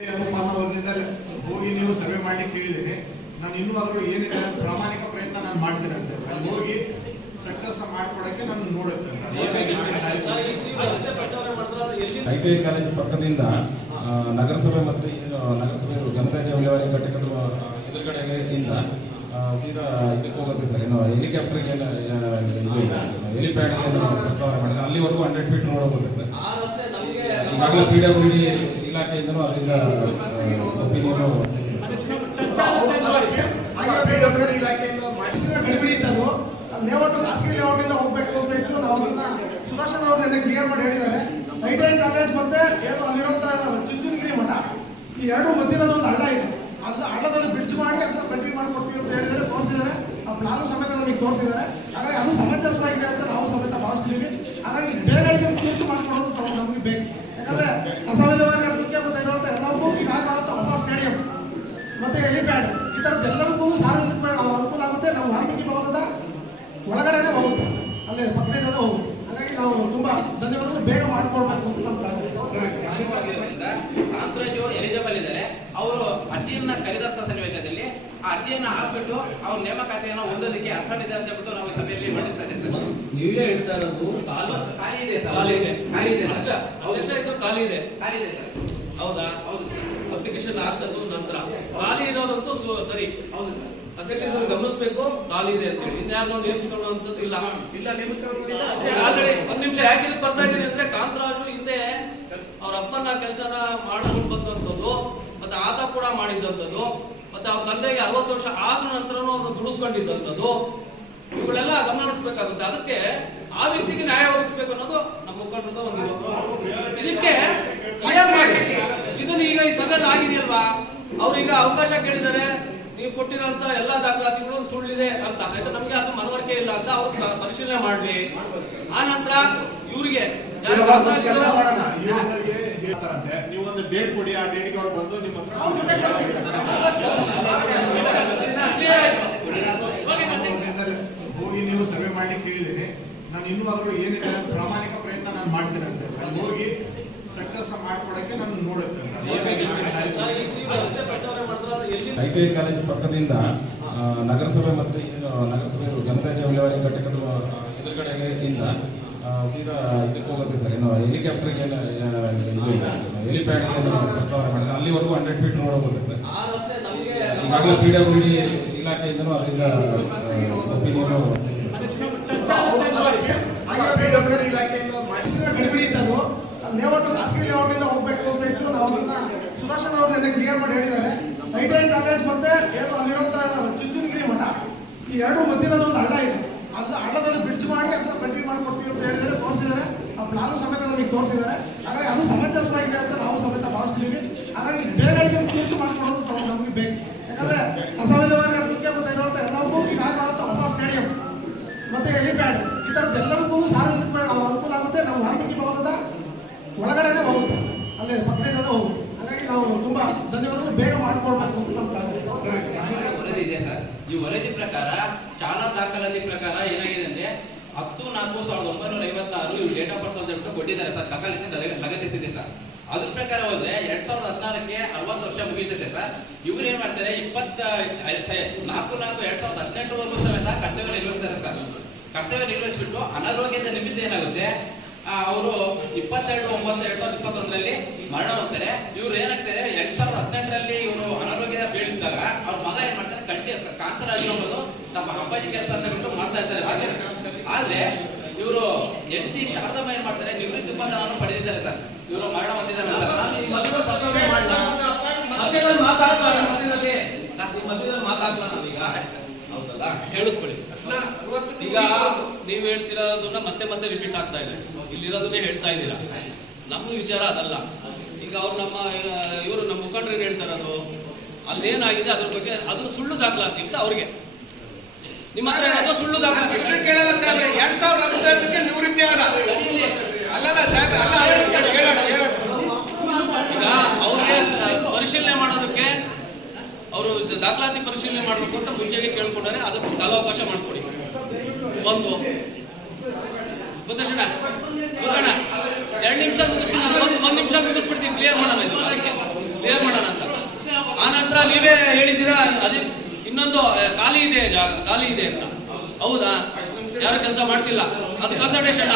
ವರದಿಯಿಂದ ಹೋಗಿ ನೀವು ಸರ್ವೆ ಮಾಡ್ಲಿಕ್ಕೆ ಹೇಳಿದ್ದೀನಿ. ನಾನು ಇನ್ನೂ ಅದ್ರ ಏನಿದೆ ಪ್ರಾಮಾಣಿಕ ಪ್ರಯತ್ನ ನಾನು ಮಾಡ್ತೀನಿ ಅಂತ ಹೋಗಿ ಸಕ್ಸಸ್ ಮಾಡ್ಕೊಡಕ್ಕೆ ನಾನು ನೋಡುತ್ತೆ. ಐಟಿಐ ಕಾಲೇಜ್ ಪಕ್ಕದಿಂದ ನಗರಸಭೆ ಮತ್ತು ನಗರಸಭೆ ಜನತಾ ವಿಲೇವಾರಿ ಘಟಕದ ಎದುರುಗಡೆಯಿಂದ ಸೀದಾ ಇದಕ್ಕೆ ಹೋಗುತ್ತೆ ಸರ್. ಏನು ಹೆಲಿಕಾಪ್ಟರ್ಗೆ ಹೆಲಿಪ್ಯಾಡ್ಗೆ ಪ್ರಸ್ತಾವನೆ ಮಾಡಿದ್ರೆ ಅಲ್ಲಿವರೆಗೂ 100 ಫೀಟ್ ರೋಡ್ ಹೋಗುತ್ತೆ ಸರ್. ಈಗಾಗಲೇ PWD ಇಲಾಖೆಯಿಂದಲೂ ಅದರಿಂದ ಲೇಔಟ್ ಖಾಸಗಿ ಲೇಔಟ್ ಹೋಗ್ಬೇಕು ಅಂತ ಇತ್ತು. ನಾವು ಸುದರ್ಶನ್ ಅವ್ರನ್ನ ಕ್ಲಿಯರ್ ಮಾಡಿ ಹೇಳಿದ್ದಾರೆ. ಐಟಿಐ ಕಾಲೇಜ್ ಮತ್ತೆ ಏನು ಅಲ್ಲಿರುವಂತಹ ಚುಂಚನಗಿರಿ ಮಠ ಈ ಎರಡು ಮಧ್ಯದಲ್ಲಿ ಒಂದು ಹಳ್ಳ ಇದೆ. ಹಳ್ಳದಲ್ಲಿ ಬ್ರಿಡ್ಜ್ ಮಾಡಿ ಅದನ್ನ ಕಂಟಿನ್ಯೂ ಮಾಡ್ಕೊಡ್ತೀವಿ ಅಂತ ಹೇಳಿದರೆ ತೋರಿಸಿದ್ದಾರೆ. ಆ ಪ್ಲಾನು ಸಮೇತ ನಮಗೆ ತೋರಿಸಿದ್ದಾರೆ. ಹಾಗಾಗಿ ಅದು ಸಮಂಜಸವಾಗಿದೆ ಅಂತ ನಾವು ಸಮೇತ ಭಾವಿಸ್ತೀವಿ. ಹಾಗಾಗಿ ಬೇಗ ಪೂರ್ತಿ ಮಾಡ್ಕೊಡೋದು ನಮಗೆ ಬೇಕು. ಯಾಕಂದ್ರೆ ಕಸ ವಿಲೇವಾರಿ ಮುಖ್ಯ ಗೊತ್ತಿರುವಂತ ಎಲ್ಲರಿಗೂ ಈಗಾಗಂತ ಹೊಸ ಸ್ಟೇಡಿಯಂ ಮತ್ತೆ ಹೆಲಿಪ್ಯಾಡ್ ಈ ಥರದ್ದೆಲ್ಲರಿಗೂ ಸಾರ್ವಜನಿಕ ಅನುಕೂಲ ಆಗುತ್ತೆ. ನಾವು ವಾಲ್ಮೀಕಿ ಭವನದ ಒಳಗಡೆನೆ ಹೋಗುತ್ತೆ, ಅಲ್ಲೇ ಪಕ್ಕದಿಂದ ಹೋಗುತ್ತೆ. ಹಾಗಾಗಿ ನಾವು ತುಂಬಾ ಧನ್ಯವಾದ ಬೇಗ ಮಾಡ್ಕೊಡ್ಬೇಕು ಅಂತ ಕಾಂತರಾಜು ಎಲಿಜಿಬಲ್ ಇದ್ದಾರೆ. ಅವರು ಅರ್ಜಿಯನ್ನ ಕರೆದಂತ ಸನ್ನಿವೇಶದಲ್ಲಿ ಆ ಅರ್ಜಿಯನ್ನ ಹಾಕ್ಬಿಟ್ಟು ಅವ್ರ ನೇಮಕಾತಿಯನ್ನು ಹೊಂದೋದಕ್ಕೆ ಅರ್ಹರಿದೆ ಅಂತ ಹೇಳ್ಬಿಟ್ಟು ನಾವು ಸಭೆಯಲ್ಲಿ ಮಂಡಿಸ್ತಾ ಇದ್ದೇವೆ. ನೀವೇ ಹೇಳ್ತಾ ಇರೋದು ಖಾಲಿ ಇದೆ ಸರ್. ಖಾಲಿ ಇದೆ ಅಷ್ಟೇ. ಇದು ಖಾಲಿ ಇದೆ ಸರ್. ಹೌದಾ? ಹೌದು. ಅಪ್ಲಿಕೇಶನ್ ಹಾಕ್ಸೋದು ನಂತರ ಖಾಲಿ ಇರೋದಂತೂ ಸರಿ. ಹೌದು ಸರ್. ಅದಕ್ಕೆ ಗಮನಿಸಬೇಕು ಖಾಲಿ ಇದೆ ಅಂತ ಹೇಳಿ. ಇನ್ಯಾರು ನೇಮಿಸ್ಕೊಳ್ಳುವಂಥದ್ದು ಇಲ್ಲ. ಆಲ್ರೆಡಿ ಒಂದ್ ನಿಮಿಷ ಯಾಕೆ ಇದು ಬರ್ತಾ ಇದೀನಿ ಅಂದ್ರೆ ಕಾಂತರಾಜು ಹಿಂದೆ ಅವ್ರ ಅಪ್ಪನ ಕೆಲಸನ ಮಾಡ್ಕೊಂಡು ಬಂದಂಥದ್ದು ಮತ್ತೆ ಆತ ಕೂಡ ಮಾಡಿದಂಥದ್ದು ಮತ್ತೆ ಅವ್ರ ತಂದೆಗೆ 60 ವರ್ಷ ಆದ ನಂತರನೂ ಅವ್ರನ್ನ ದುಡಿಸ್ಕೊಂಡಿದ್ದಂಥದ್ದು ಇವುಗಳೆಲ್ಲ ಗಮನಿಸಬೇಕಾಗುತ್ತೆ. ಅದಕ್ಕೆ ಆ ವ್ಯಕ್ತಿಗೆ ನ್ಯಾಯ ಒದಗಿಸಬೇಕು ಅನ್ನೋದು ನಮ್ಮ ಮುಖಂಡರದ ಒಂದು ಇದಕ್ಕೆ ಕ್ಲಿಯರ್ ಮಾಡಿ. ಇದನ್ನ ಈಗ ಈ ಸಭೆಯಲ್ಲಿ ಆಗಿದೆಯಲ್ವಾ, ಅವ್ರೀಗ ಅವಕಾಶ ಕೇಳಿದ್ದಾರೆ. ನೀವು ಕೊಟ್ಟಿರೋಂತ ಎಲ್ಲಾ ದಾಖಲಾತಿಗಳು ಸುಳ್ಳಿದೆ ಅಂತ ಆಯ್ತು, ನಮ್ಗೆ ಅದು ಮನವರಿಕೆ ಇಲ್ಲ ಅಂತ ಅವ್ರು ಪರಿಶೀಲನೆ ಮಾಡ್ಲಿ. ಆ ನಂತರ ಇವ್ರಿಗೆ ನೀವು ಒಂದು ಡೇಟ್ ಕೊಡಿ, ಆ ಡೇಟ್ಗೆ ಅವ್ರು ಬಂದು ನಿಮ್ಮ ಹೋಗಿ ನೀವು ಸರ್ವೆ ಮಾಡ್ಲಿಕ್ಕೆ ಹೇಳಿದ್ದೀನಿ. ನಾನು ಇನ್ನೂ ಅದ್ರ ಏನಿದೆ ಪ್ರಾಮಾಣಿಕ ಪ್ರಯತ್ನ ನಾನು ಮಾಡ್ತೀನಿ ಅಂತ ಹೋಗಿ ಸಕ್ಸಸ್ ಮಾಡ್ಕೊಡಕ್ಕೆ ನಾನು ನೋಡುತ್ತೆ. ಐಟಿಐ ಕಾಲೇಜ್ ಪಕ್ಕದಿಂದ ನಗರಸಭೆ ಮತ್ತು ನಗರಸಭೆ ಜನತಾ ವಿಲೇವಾರಿ ಘಟಕದ ಎದುರುಗಡೆಯಿಂದ ಸೀದಾ ಇದಕ್ಕೆ ಹೋಗುತ್ತೆ ಸರ್. ಏನು ಹೆಲಿಕಾಪ್ಟರ್ಗೆ ಹೆಲಿಪ್ಯಾಡ್ಗೆ ಪ್ರಸ್ತಾವನೆ ಮಾಡಿದ್ರೆ ಅಲ್ಲಿವರೆಗೂ 100 ಫೀಟ್ ರೋಡ್ ಹೋಗುತ್ತೆ ಸರ್. ಈಗಾಗಲೇ PWD ಇಲಾಖೆಯಿಂದಲೂ ಅದರಿಂದ ಲೇಔಟ್ ಖಾಸಗಿ ಲೇಔಟ್ ಹೋಗ್ಬೇಕು ಅಂತ ಇತ್ತು. ನಾವು ಸುದರ್ಶನ್ ಅವ್ರನ್ನ ಕ್ಲಿಯರ್ ಮಾಡಿ ಹೇಳಿದ್ದಾರೆ. ಐಟಿಐ ಕಾಲೇಜ್ ಮತ್ತೆ ಏನು ಅಲ್ಲಿರುವಂತಹ ಚುಂಚನಗಿರಿ ಮಠ ಈ ಎರಡು ಮಧ್ಯದಲ್ಲಿ ಒಂದು ಹಳ್ಳ ಇದೆ. ಹಳ್ಳದಲ್ಲಿ ಬ್ರಿಡ್ಜ್ ಮಾಡಿ ಅದನ್ನ ಕಂಟಿನ್ಯೂ ಮಾಡ್ಕೊಡ್ತೀವಿ ಅಂತ ಹೇಳಿದರೆ ತೋರಿಸಿದ್ದಾರೆ. ಆ ಪ್ಲಾನು ಸಮೇತ ನಮಗೆ ತೋರಿಸಿದ್ದಾರೆ. ಹಾಗಾಗಿ ಅದು ಸಮಂಜಸವಾಗಿದೆ ಅಂತ ನಾವು ಸಮೇತ ಭಾವಿಸ್ತೀವಿ. ಹಾಗಾಗಿ ಬೇಗ ಪೂರ್ತಿ ಮಾಡ್ಕೊಡೋದು ನಮಗೆ ಬೇಕು. ಯಾಕಂದ್ರೆ ಕಸ ವಿಲೇವಾರಿ ಮುಖ್ಯ ಗೊತ್ತಿರುವಂತ ಎಲ್ಲರಿಗೂ ಈಗಾಗಂತ ಹೊಸ ಸ್ಟೇಡಿಯಂ ಮತ್ತೆ ಹೆಲಿಪ್ಯಾಡ್ ಈ ಥರದ್ದೆಲ್ಲರಿಗೂ ಸಾರ್ವಜನಿಕ ಅನುಕೂಲ ಆಗುತ್ತೆ. ನಾವು ವಾಲ್ಮೀಕಿ ಭವನದ ಒಳಗಡೆನೆ ಹೋಗುತ್ತೆ, ಅಲ್ಲೇ ಪಕ್ಕದಿಂದ ಹೋಗುತ್ತೆ. ಹಾಗಾಗಿ ನಾವು ತುಂಬಾ ಧನ್ಯವಾದ ಬೇಗ ಮಾಡ್ಕೊಡ್ಬೇಕು ಅಂತ ವರದಿ ಇದೆ ಸರ್. ಈ ವರದಿ ಪ್ರಕಾರ ಶಾಲಾ ದಾಖಲಾತಿ ಪ್ರಕಾರ ಏನಾಗಿದೆ ಅಂದ್ರೆ 10/4/1956 ಇವ್ರು ಡೇಟ್ ಆಫ್ ಬರ್ತ್ ಅಂತ ಹೇಳ್ಬಿಟ್ಟು ಕೊಟ್ಟಿದ್ದಾರೆ ಸರ್. ದಾಖಲಾತಿ ಲಗತ್ತಿಸಿದೆ ಸರ್. ಅದ್ರ ಪ್ರಕಾರ ಹೋದ್ರೆ 2014ಕ್ಕೆ 60 ವರ್ಷ ಮುಗಿತದೆ ಸರ್. ಇವ್ರು ಏನ್ ಮಾಡ್ತಾರೆ 24/4/2018 ಸಮೇತ ಕರ್ತವ್ಯ ನಿರ್ವಹಿಸ್ತಾರೆ ಸರ್. ಕರ್ತವ್ಯ ನಿರ್ವಹಿಸ್ಬಿಟ್ಟು ಅನಾರೋಗ್ಯದ ನಿಮಿತ್ತ ಏನಾಗುತ್ತೆ ಅವರು 22/9/2021 ಮರಣ ಹೊಂದ್ತಾರೆ. ಇವ್ರು ಏನಾಗ್ತದೆ 2018 ಇವರು ಅನಾರೋಗ್ಯ ಬೀಳಿದಾಗ ಅವ್ರ ಮಗ ಏನ್ ಮಾಡ್ತಾರೆ ಕಾಂತರಾಜು ಅನ್ನೋದು ತಮ್ಮ ಅಪ್ಪಾಜಿ ಕೆಲಸ ಅಂತ ಬಿಟ್ಟು ಮಾಡ್ತಾ ಇರ್ತಾರೆ. ಆದ್ರೆ ಇವರು ಹೆಂಡತಿ ಶಾರದಮ್ಮ ಏನ್ ಮಾಡ್ತಾರೆ ನಿವೃತ್ತಿ ಬಂಧನವನ್ನು ಪಡೆದಿದ್ದಾರೆ ಸರ್. ಇವರು ಮರಣ ಹೊಂದಿದ ನಂತರ ಮಧ್ಯದಲ್ಲಿ ಮಾತಾಡ್ಲಾ ನಾವೀಗ? ಹೌದಲ್ಲ, ಹೇಳಿಸ್ಕೊಳ್ಳಿ. ಈಗ ನೀವ್ ಹೇಳ್ತಿರೋದನ್ನ ಮತ್ತೆ ರಿಪೀಟ್ ಆಗ್ತಾ ಇದೆ. ಇಲ್ಲಿರೋದನ್ನೇ ಹೇಳ್ತಾ ಇದ್ದೀರಾ. ನಮ್ಮ ವಿಚಾರ ಅದಲ್ಲ. ಈಗ ಅವ್ರು ಇವರು ನಮ್ಮ ಮುಖಂಡರು ಏನ್ ಹೇಳ್ತಾ ಇರೋದು ಅಲ್ಲೇನಾಗಿದೆ ಅದ್ರ ಬಗ್ಗೆ ಅದು ಸುಳ್ಳು ದಾಖಲಾತಿ ಅಂತ ಅವ್ರಿಗೆ ನಿಮ್ಮ ಹತ್ರ ಹೇಳೋದು ಸುಳ್ಳು ದಾಖಲಾತಿ. ಈಗ ಅವ್ರಿಗೆ ಪರಿಶೀಲನೆ ಮಾಡೋದಕ್ಕೆ ಅವರು ದಾಖಲಾತಿ ಪರಿಶೀಲನೆ ಮಾಡಬೇಕು ಅಂತ ಮುಂಚೆಗೆ ಕೇಳ್ಕೊಂಡ್ರೆ ಅದಕ್ಕೆ ಕಾಲಾವಕಾಶ ಮಾಡ್ಕೊಡಿ. ಒಂದು ಗೊತ್ತಣ್ಣ 2 ನಿಮಿಷ ಮುಗಿಸ್ತೀನಿ. 1 ನಿಮಿಷ ಮುಗಿಸ್ಬಿಡ್ತೀನಿ. ಕ್ಲಿಯರ್ ಮಾಡೋಣ. ಕ್ಲಿಯರ್ ಮಾಡೋಣ ಅಂತ. ಆನಂತರ ನೀವೇ ಹೇಳಿದ್ದೀರಾ ಅದೇ ಇನ್ನೊಂದು ಖಾಲಿ ಇದೆ, ಜಾಗ ಖಾಲಿ ಇದೆ ಅಂತ. ಹೌದಾ? ಯಾರು ಕೆಲಸ ಮಾಡ್ತಿಲ್ಲ, ಅದು ಕನ್ಸಲ್ಟೇಷನ್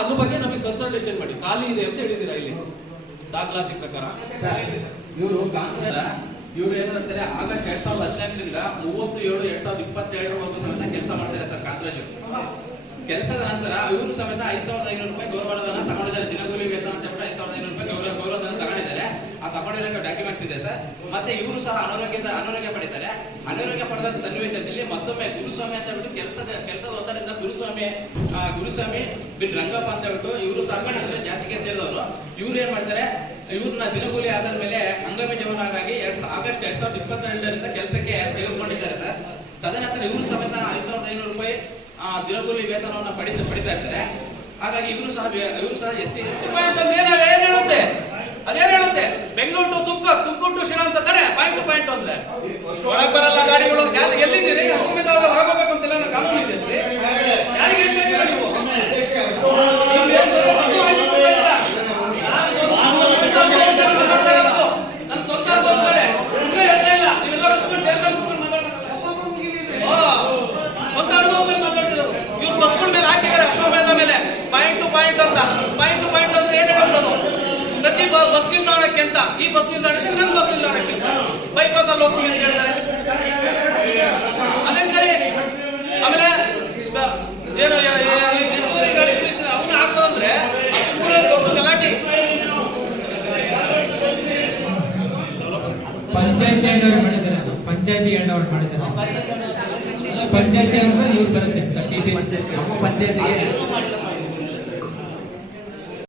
ಅದ್ರ ಬಗ್ಗೆ ನಮಗೆ ಕನ್ಸಲ್ಟೇಷನ್ ಮಾಡಿ. ಖಾಲಿ ಇದೆ ಅಂತ ಹೇಳಿದ್ದೀರಾ ಇಲ್ಲಿ ದಾಖಲಾತಿ ಪ್ರಕಾರ. ಇವರು ಕಾಂಗ್ರೆಸ್ ಇವ್ರು ಏನಂತಾರೆ ಆಗಸ್ಟ್ 2018ರಿಂದ 30/7/2022 ಸಮೇತ ಕೆಲಸ ಮಾಡ್ತಾರೆ ಸರ್ ಕಾಂಗ್ರೆಸ್. ಕೆಲಸದ ನಂತರ ಇವರು ಸಮೇತ 5,500 ರೂಪಾಯಿ ಗೌರವಧನ ತಗೊಂಡಿದ್ದಾರೆ. ದಿನಗೂಲಿ ವೇತನ ಅಂತ 5,500 ರೂಪಾಯಿ ಗೌರವಧನ ತಗೊಂಡಿದ್ದಾರೆ. ಆ ತಗೊಂಡಿರೋ ಡಾಕ್ಯುಮೆಂಟ್ಸ್ ಇದೆ ಸರ್. ಮತ್ತೆ ಇವರು ಸಹ ಅನಾರೋಗ್ಯ ಪಡಿತಾರೆ. ಅನಾರೋಗ್ಯ ಪಡೆದ ಸನ್ನಿವೇಶದಲ್ಲಿ ಮತ್ತೊಮ್ಮೆ ಗುರುಸ್ವಾಮಿ ಅಂತ ಹೇಳ್ಬಿಟ್ಟು ಕೆಲಸದ ಒತ್ತಡದಿಂದ ಗುರುಸ್ವಾಮಿ ಬಿನ್ ರಂಗಪ್ಪ ಅಂತ ಹೇಳ್ಬಿಟ್ಟು ಇವರು ಸಹ ಜಾತಿಗೆ ಸೇರಿದವರು. ಇವ್ರು ಏನ್ ಮಾಡ್ತಾರೆ, ಇವ್ರನ್ನ ದಿನಗೂಲಿ ಆದ ಮೇಲೆ ಹಂಗಾಮಿ ಜೀವನಕ್ಕಾಗಿ ಆಗಸ್ಟ್ 2022ರಿಂದ ಕೆಲಸಕ್ಕೆ ತೆಗೆದುಕೊಂಡಿದ್ದಾರೆ ಸರ್. ತದನಂತರ ಇವರು ಸಮೇತ 5,500 ರೂಪಾಯಿ ದಿನಗೂಲಿ ವೇತನವನ್ನು ಪಡಿತಾ ಇರ್ತಾರೆ. ಹಾಗಾಗಿ ಇವರು ಸಹ ಎಸ್ಸಿ ಹೇಳುತ್ತೆ. ಅದೇನ್ ಹೇಳುತ್ತೆ, ಬೆಂಗಳೂರು ಟು ತುಮಕೂರು ಟು ಶಿರಾ ಅಂತ ತಾನೆ ಪಾಯಿಂಟ್ ಟು ಪಾಯಿಂಟ್ ಅಂದ್ರೆ ಒಳಗ್ ಬರಲ್ಲ ಗಾಡಿಗಳು. ಎಲ್ಲಿದ್ದೀರಿ? ಅಶ್ವಮೇಧವಾದ ಹೊರಗೋಗ್ಬೇಕು ಅಂತೆಲ್ಲ ಕಾನೂನು ಇದೆ. ಯಾರಿಗೆ ಹೇಳ್ತಾ ಇದ್ದೀರಾ ನೀವು? ನನ್ನ ಸ್ವಂತ ಹೇಳ್ತಾ ಇಲ್ಲ, ನೀವೆಲ್ಲ ಸ್ವಂತ ಅನುಭವ ಮೇಲೆ ಮಾತಾಡ್ತಿರೋರು. ಇವ್ರು ಬಸ್ಗಳ ಮೇಲೆ ಹಾಕಿದ್ದಾರೆ ಅಶ್ವಮೇಧ ಮೇಲೆ ಪಾಯಿಂಟ್ ಟು ಪಾಯಿಂಟ್ ಅಂತ. ಪಾಯಿಂಟ್ ಟು ಪಾಯಿಂಟ್ ಅಂದ್ರೆ ಏನ್ ಹೇಳೋದು? ಪ್ರತಿ ಬಸ್ ನಿಲ್ದಾಣಕ್ಕೆ ಅಂತ, ಈ ಬಸ್ ನಿಲ್ದಾಣಕ್ಕೆ ನನ್ನ ಬಸ್ ನಿಲ್ದಾಣಕ್ಕೆ ಬೈಪಾಸ್ ಅಲ್ಲಿ ಹೋಗ್ತೀವಿ ಅಂತ ಹೇಳ್ತಾರೆ. ಅದೇನ್ ಸರಿ? ಆಮೇಲೆ ಏನು ಹೆಚ್ಚುವರಿ ಗಾಡಿ ಅವನ್ನ ಹಾಕೋ ಅಂದ್ರೆ ದೊಡ್ಡ ಗಲಾಟೆ. ಪಂಚಾಯತಿ ಹ್ಯಾಂಡ್ ಓವರ್ ಮಾಡಿದ್ದಾರೆ. ಪಂಚಾಯತಿ ಹ್ಯಾಂಡ್ ಓವರ್ ಮಾಡಿದ್ದಾರೆ. ಪಂಚಾಯತಿ ಅಂದ್ರೆ ಇವ್ರು ಬರುತ್ತೆ. ಪಂಚಾಯತಿಗೆ